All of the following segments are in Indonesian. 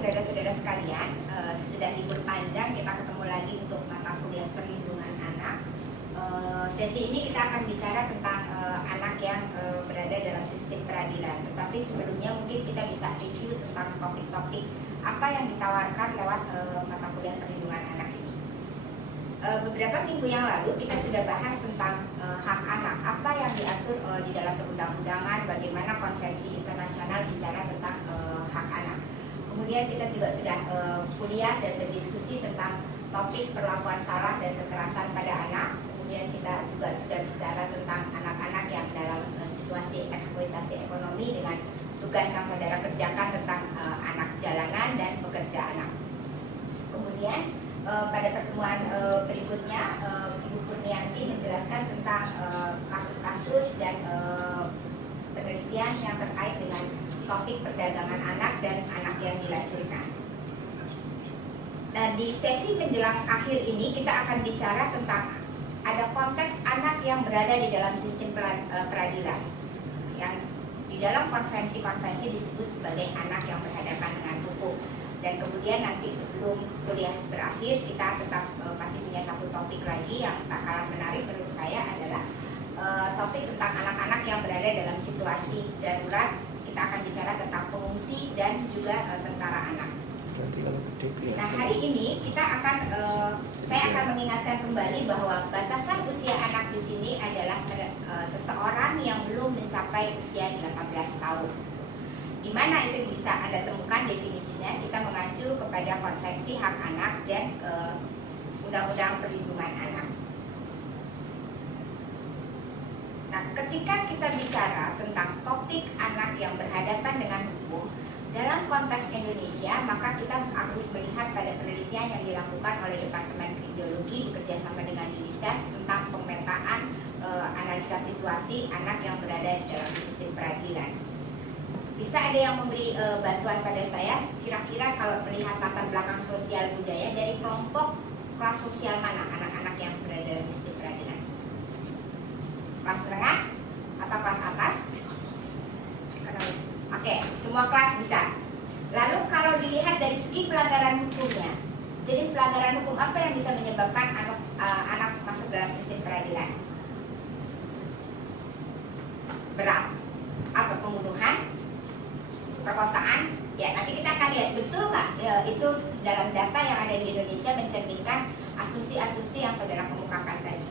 saudara-saudara sekalian, sesudah libur panjang kita ketemu lagi untuk mata kuliah perlindungan anak. Sesi ini kita akan bicara tentang anak yang berada dalam sistem peradilan. Tetapi sebelumnya mungkin kita bisa review tentang topik-topik apa yang ditawarkan lewat mata kuliah perlindungan anak ini. Beberapa minggu yang lalu kita sudah bahas tentang hak anak, apa yang diatur di dalam perundang-undangan, bagaimana konvensi internasional bicara tentang hak anak. Kemudian kita juga sudah kuliah dan berdiskusi tentang topik perlakuan salah dan kekerasan pada anak. Kemudian kita juga sudah bicara tentang anak-anak yang dalam situasi eksploitasi ekonomi dengan tugas yang saudara kerjakan tentang anak jalanan dan pekerja anak. Kemudian pada pertemuan berikutnya Ibu Kurnianti menjelaskan tentang kasus-kasus dan penelitian yang terkait dengan topik perdagangan anak dan anak yang dilacurkan. Nah, di sesi menjelang akhir ini kita akan bicara tentang ada konteks anak yang berada di dalam sistem peradilan yang di dalam konvensi-konvensi disebut sebagai anak yang berhadapan dengan hukum. Dan kemudian nanti sebelum kuliah berakhir kita tetap masih punya satu topik lagi yang tak kalah menarik menurut saya adalah topik tentang anak-anak yang berada dalam situasi darurat. Kita akan bicara tentang pengungsi dan juga tentara anak. Nah, hari ini kita akan saya akan mengingatkan kembali bahwa batasan usia anak di sini adalah seseorang yang belum mencapai usia 18 tahun. Di mana itu bisa Anda temukan definisinya? Kita mengacu kepada Konvensi Hak Anak dan Undang-Undang Perlindungan Anak. Nah, ketika kita bicara tentang topik anak yang berhadapan dengan hukum dalam konteks Indonesia, maka kita harus melihat pada penelitian yang dilakukan oleh Departemen Kriminologi bekerjasama dengan UNICEF tentang pemetaan analisa situasi anak yang berada di dalam sistem peradilan. Bisa ada yang memberi bantuan pada saya, kira-kira kalau melihat latar belakang sosial budaya dari kelompok kelas sosial mana anak-anak yang berada dalam sistem peradilan? Kelas menengah atau kelas atas? Ekonomi. Oke, semua kelas bisa. Lalu kalau dilihat dari segi pelanggaran hukumnya, jenis pelanggaran hukum apa yang bisa menyebabkan anak masuk dalam sistem peradilan? Berat. Apa? Pembunuhan? Perkosaan? Ya, nanti kita akan lihat betul nggak itu dalam data yang ada di Indonesia mencerminkan asumsi-asumsi yang saudara kemukakan tadi.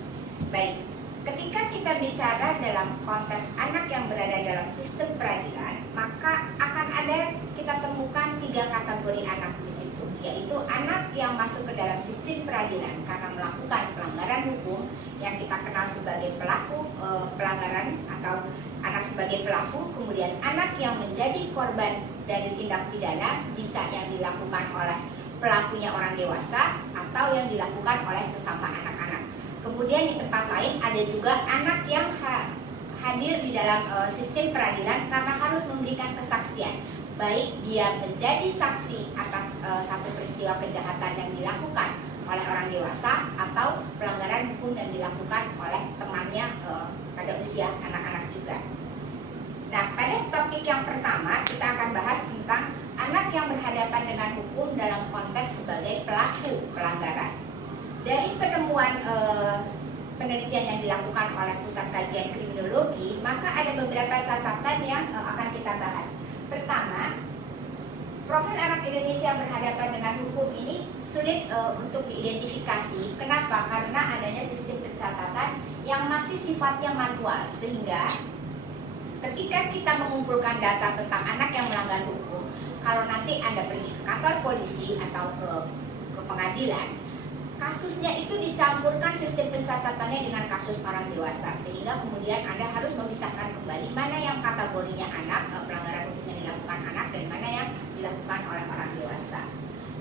Baik. Ketika kita bicara dalam konteks anak yang berada dalam sistem peradilan, maka akan ada kita temukan 3 kategori anak di situ, yaitu anak yang masuk ke dalam sistem peradilan karena melakukan pelanggaran hukum yang kita kenal sebagai pelaku pelanggaran atau anak sebagai pelaku, kemudian anak yang menjadi korban dari tindak pidana bisa yang dilakukan oleh pelakunya orang dewasa atau yang dilakukan oleh sesama anak-anak. Kemudian di tempat lain ada juga anak yang hadir di dalam sistem peradilan karena harus memberikan kesaksian, baik dia menjadi saksi atas satu peristiwa kejahatan yang dilakukan oleh orang dewasa atau pelanggaran hukum yang dilakukan oleh temannya pada usia anak-anak juga. Nah, pada topik yang pertama kita akan bahas tentang anak yang berhadapan dengan hukum dalam konteks sebagai pelaku pelanggaran. Dari penemuan penelitian yang dilakukan oleh Pusat Kajian Kriminologi, maka ada beberapa catatan yang akan kita bahas. Pertama, profil anak Indonesia yang berhadapan dengan hukum ini sulit untuk diidentifikasi. Kenapa? Karena adanya sistem pencatatan yang masih sifatnya manual, sehingga ketika kita mengumpulkan data tentang anak yang melanggar hukum, kalau nanti Anda pergi ke kantor polisi atau ke pengadilan, kasusnya itu dicampurkan sistem pencatatannya dengan kasus orang dewasa, sehingga kemudian Anda harus memisahkan kembali mana yang kategorinya anak, pelanggaran hukum yang dilakukan anak, dan mana yang dilakukan oleh orang dewasa.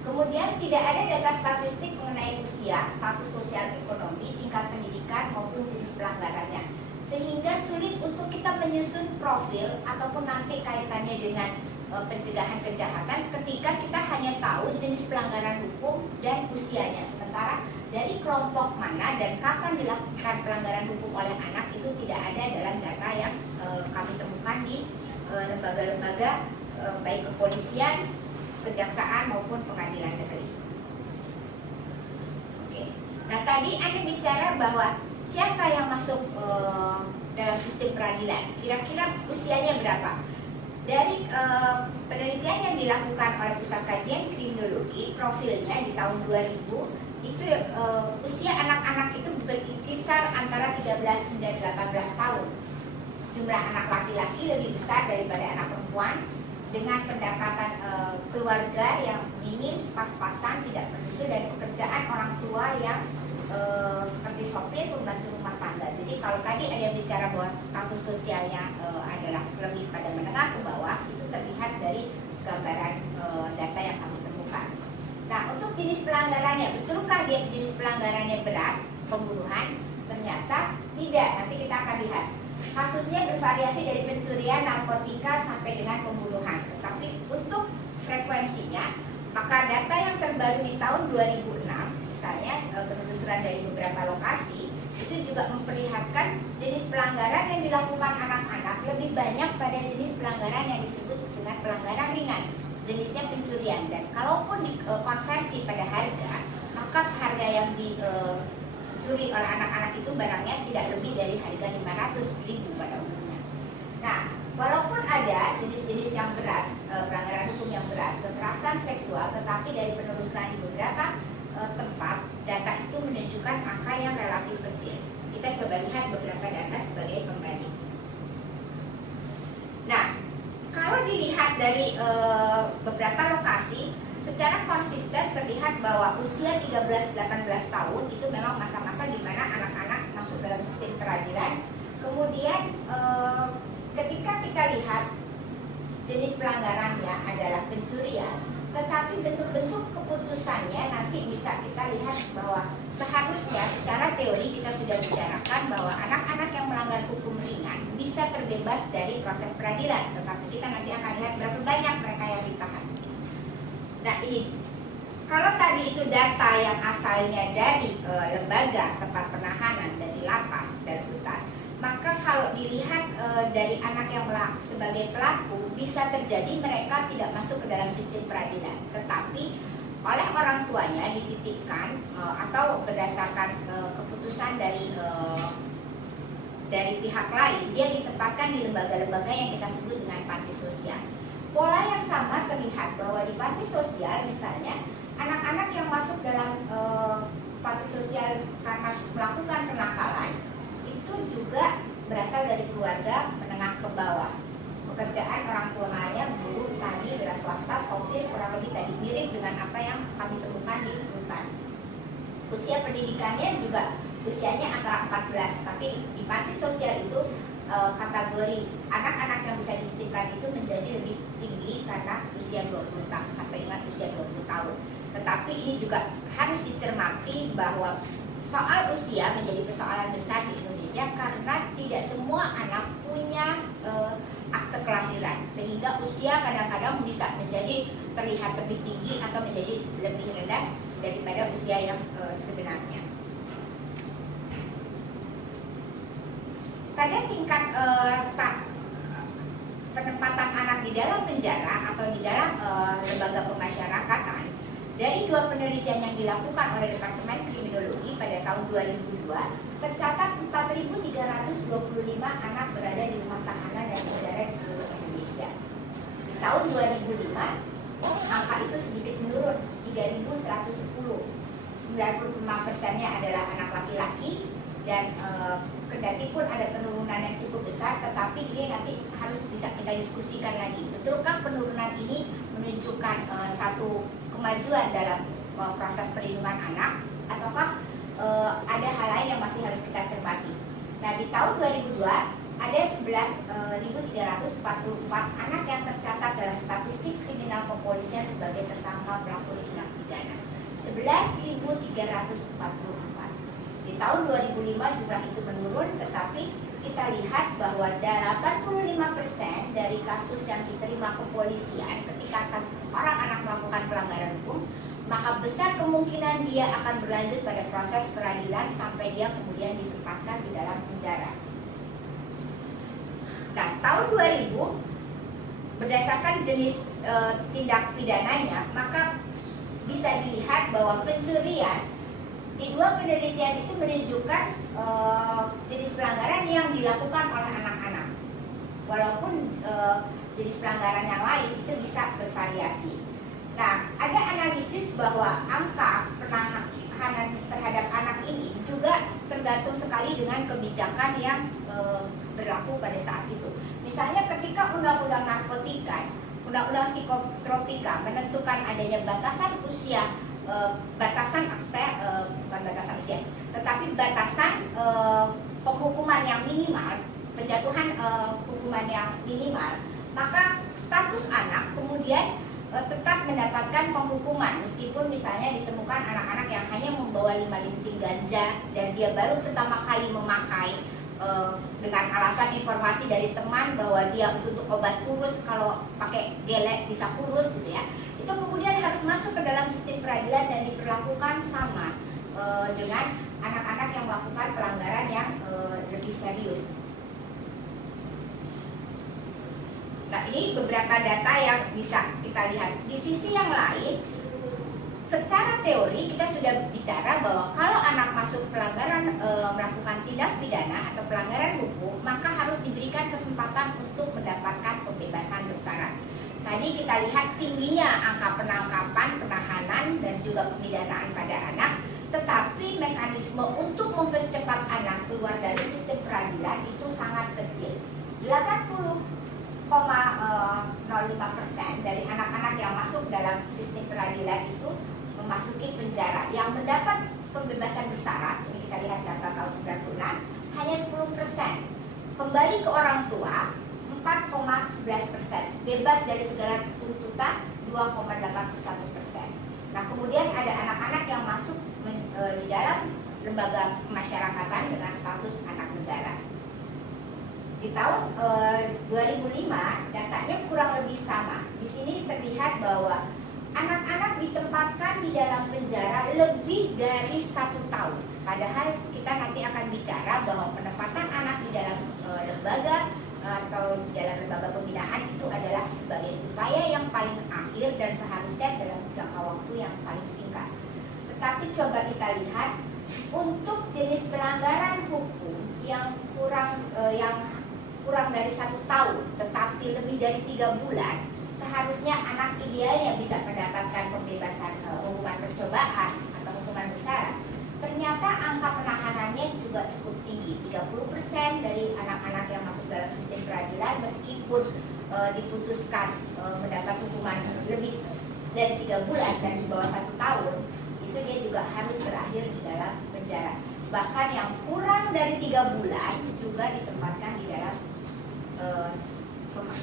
Kemudian tidak ada data statistik mengenai usia, status sosial ekonomi, tingkat pendidikan maupun jenis pelanggarannya, sehingga sulit untuk kita menyusun profil ataupun nanti kaitannya dengan pencegahan kejahatan ketika kita hanya tahu jenis pelanggaran hukum dan usianya. Sementara dari kelompok mana dan kapan dilakukan pelanggaran hukum oleh anak itu tidak ada dalam data yang kami temukan di lembaga-lembaga baik kepolisian kejaksaan maupun pengadilan negeri. Oke. Nah tadi Anda bicara bahwa siapa yang masuk dalam sistem peradilan, kira-kira usianya berapa? Dari penelitian yang dilakukan oleh Pusat Kajian Kriminologi, profilnya di tahun 2000 itu usia anak-anak itu berkisar antara 13 hingga 18 tahun. Jumlah anak laki-laki lebih besar daripada anak perempuan, dengan pendapatan keluarga yang minim, pas-pasan, tidak menentu, dan pekerjaan orang tua yang seperti sopir, pembantu rumah tangga. Jadi kalau tadi ada yang bicara bahwa status sosialnya adalah lebih pada menengah ke bawah, itu terlihat dari gambaran data yang kami temukan. Nah untuk jenis pelanggarannya, betulkah dia jenis pelanggarannya berat, pembunuhan? Ternyata tidak, nanti kita akan lihat. Kasusnya bervariasi dari pencurian, narkotika, sampai dengan pembunuhan. Tetapi untuk frekuensinya, maka data yang terbaru di tahun 2006, misalnya penelusuran dari beberapa lokasi, itu juga memperlihatkan jenis pelanggaran yang dilakukan anak-anak lebih banyak pada jenis pelanggaran yang disebut dengan pelanggaran ringan, jenisnya pencurian. Dan kalaupun dikonversi pada harga, maka harga yang dicuri oleh anak-anak itu barangnya tidak lebih dari harga 500.000 pada umumnya. Nah, walaupun ada jenis-jenis yang berat, pelanggaran hukum yang berat, kekerasan seksual, tetapi dari penelusuran di beberapa tempat, data itu menunjukkan angka yang relatif kecil. Kita coba lihat beberapa data sebagai pembanding. Nah, kalau dilihat dari beberapa lokasi, secara konsisten terlihat bahwa usia 13-18 tahun itu memang masa-masa di mana anak-anak masuk dalam sistem peradilan. Kemudian ketika kita lihat jenis pelanggarannya adalah pencurian, tetapi bentuk-bentuk keputusannya nanti bisa kita lihat bahwa seharusnya secara teori kita sudah bicarakan bahwa anak-anak yang melanggar hukum ringan bisa terbebas dari proses peradilan, tetapi kita nanti akan lihat berapa banyak mereka yang ditahan. Nah ini, kalau tadi itu data yang asalnya dari lembaga tempat penahanan, dari lapas dan rutan, maka kalau dilihat dari anak yang sebagai pelaku, bisa terjadi mereka tidak masuk ke dalam sistem peradilan, tetapi oleh orang tuanya dititipkan atau berdasarkan keputusan dari pihak lain, dia ditempatkan di lembaga-lembaga yang kita sebut dengan panti sosial. Pola yang sama terlihat bahwa di panti sosial misalnya anak-anak yang masuk dalam panti sosial karena melakukan kenakalan itu juga berasal dari keluarga menengah ke bawah. Pekerjaan orang tuanya buruh, tani, wira swasta, sopir, kurang lebih tadi mirip dengan apa yang kami temukan di rutan. Usia pendidikannya juga usianya antara 14, tapi di panti sosial itu kategori anak-anak yang bisa dititipkan itu menjadi lebih tinggi karena usia 20 tahun sampai dengan usia 20 tahun. Tetapi ini juga harus dicermati bahwa soal usia menjadi persoalan besar di Indonesia karena tidak semua anak punya akte kelahiran, sehingga usia kadang-kadang bisa menjadi terlihat lebih tinggi atau menjadi lebih rendah daripada usia yang sebenarnya. Pada tingkat penempatan anak di dalam penjara atau di dalam lembaga pemasyarakatan, dari 2 penelitian yang dilakukan oleh Departemen Kriminologi pada tahun 2002, tercatat 4.325 anak berada di rumah tahanan dan penjara di seluruh Indonesia. Di tahun 2005, angka itu sedikit menurun, 3.110. 95%-nya adalah anak laki-laki, dan kendati pun ada penurunan yang cukup besar, tetapi ini nanti harus bisa kita diskusikan lagi. Betulkah penurunan ini menunjukkan satu kemajuan dalam proses perlindungan anak, ataukah ada hal lain yang masih harus kita cermati? Nah, di tahun 2002 ada 11.344 anak yang tercatat dalam statistik kriminal kepolisian sebagai tersangka pelaku tindak pidana. 11.344. Di tahun 2005 jumlah itu menurun, tetapi kita lihat bahwa 85% dari kasus yang diterima kepolisian ketika orang anak melakukan pelanggaran hukum, maka besar kemungkinan dia akan berlanjut pada proses peradilan sampai dia kemudian ditempatkan di dalam penjara. Nah, tahun 2000 berdasarkan jenis tindak pidananya, maka bisa dilihat bahwa pencurian di dua penelitian itu menunjukkan jenis pelanggaran yang dilakukan oleh anak-anak. Walaupun jenis pelanggaran yang lain itu bisa bervariasi. Nah, ada analisis bahwa angka penahanan terhadap anak ini juga tergantung sekali dengan kebijakan yang berlaku pada saat itu. Misalnya ketika undang-undang narkotika, undang-undang psikotropika menentukan adanya batasan usia, bukan batasan usia, tetapi batasan penghukuman yang minimal, penjatuhan hukuman yang minimal, maka status anak kemudian tetap mendapatkan penghukuman meskipun misalnya ditemukan anak-anak yang hanya membawa 5 linting ganja dan dia baru pertama kali memakai dengan alasan informasi dari teman bahwa dia untuk obat kurus, kalau pakai gelek bisa kurus gitu ya. Itu kemudian harus masuk ke dalam sistem peradilan dan diperlakukan sama dengan anak-anak yang melakukan pelanggaran yang lebih serius. Nah, ini beberapa data yang bisa kita lihat. Di sisi yang lain, secara teori kita sudah bicara bahwa kalau anak masuk pelanggaran melakukan tindak pidana atau pelanggaran hukum, maka harus diberikan kesempatan untuk mendapatkan pembebasan bersyarat. Tadi kita lihat tingginya angka penangkapan, penahanan, dan juga pemidanaan pada anak, tetapi mekanisme untuk mempercepat anak keluar dari sistem peradilan itu sangat kecil. 0,05% dari anak-anak yang masuk dalam sistem peradilan itu memasuki penjara. Yang mendapat pembebasan bersyarat, ini kita lihat data tahun 96, hanya 10%. Kembali ke orang tua, 4,11%. Bebas dari segala tuntutan, 2,81%. Nah, kemudian ada anak-anak yang masuk di dalam lembaga pemasyarakatan dengan status anak negara. Di tahun 2005 datanya kurang lebih sama. Di sini terlihat bahwa anak-anak ditempatkan di dalam penjara lebih dari 1 tahun. Padahal kita nanti akan bicara bahwa penempatan anak di dalam lembaga atau di dalam lembaga pembinaan itu adalah sebagai upaya yang paling akhir dan seharusnya dalam jangka waktu yang paling singkat. Tetapi coba kita lihat untuk jenis pelanggaran hukum yang kurang dari 1 tahun, tetapi lebih dari 3 bulan, seharusnya anak idealnya bisa mendapatkan pembebasan hukuman percobaan atau hukuman bersyarat. Ternyata angka penahanannya juga cukup tinggi, 30% dari anak-anak yang masuk dalam sistem peradilan meskipun diputuskan mendapat hukuman lebih dari 3 bulan dan di bawah 1 tahun, itu dia juga harus berakhir di dalam penjara. Bahkan yang kurang dari 3 bulan juga ditempatkan di dalam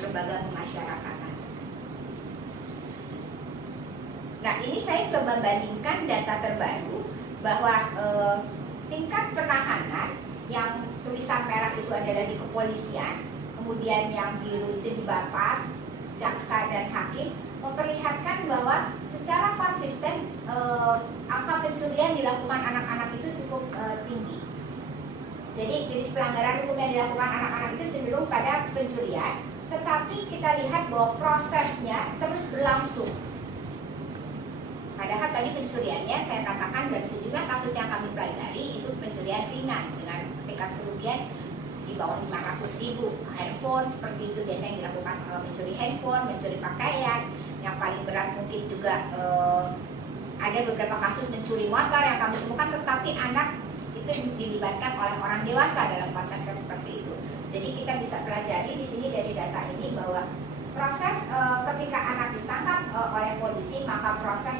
lembaga pemasyarakatan. Nah, ini saya coba bandingkan data terbaru bahwa tingkat penahanan yang tulisan merah itu adalah di kepolisian, kemudian yang biru itu di Bapas, jaksa dan hakim, memperlihatkan bahwa secara konsisten angka pencurian dilakukan anak-anak itu cukup tinggi. Jadi jenis pelanggaran hukum yang dilakukan anak-anak itu cenderung pada pencurian, tetapi kita lihat bahwa prosesnya terus berlangsung. Padahal tadi pencuriannya saya katakan dan sejumlah kasus yang kami pelajari itu pencurian ringan dengan tingkat kerugian di bawah 500.000. Handphone seperti itu biasanya dilakukan mencuri handphone, mencuri pakaian. Yang paling berat mungkin juga ada beberapa kasus mencuri motor yang kami temukan, tetapi anak itu dilibatkan oleh orang dewasa dalam konteks seperti itu. Jadi kita bisa pelajari di sini dari data ini bahwa proses ketika anak ditangkap oleh polisi, maka proses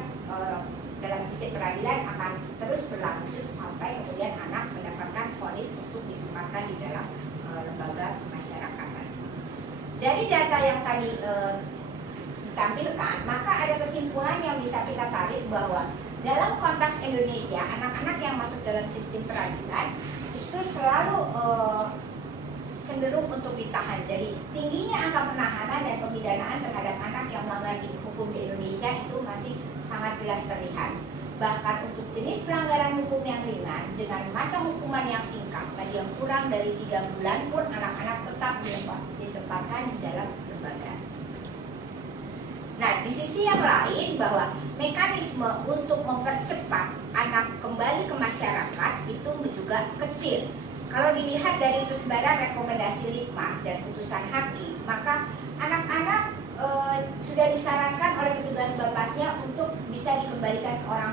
dalam sistem peradilan akan terus berlanjut sampai kemudian anak mendapatkan vonis untuk ditempatkan di dalam lembaga pemasyarakatan. Dari data yang tadi ditampilkan, maka ada kesimpulan yang bisa kita tarik bahwa dalam konteks Indonesia, anak-anak yang masuk dalam sistem peradilan itu selalu cenderung untuk ditahan. Jadi tingginya angka penahanan dan pemidanaan terhadap anak yang melanggar hukum di Indonesia itu masih sangat jelas terlihat. Bahkan untuk jenis pelanggaran hukum yang ringan dengan masa hukuman yang singkat, bagi yang kurang dari 3 bulan pun anak-anak tetap ditempatkan di dalam lembaga. Nah, di sisi yang lain bahwa mekanisme untuk mempercepat anak kembali ke masyarakat itu juga kecil. Kalau dilihat dari persebaran rekomendasi Litmas dan putusan hakim, maka anak-anak sudah disarankan oleh petugas Bapasnya untuk bisa dikembalikan ke orang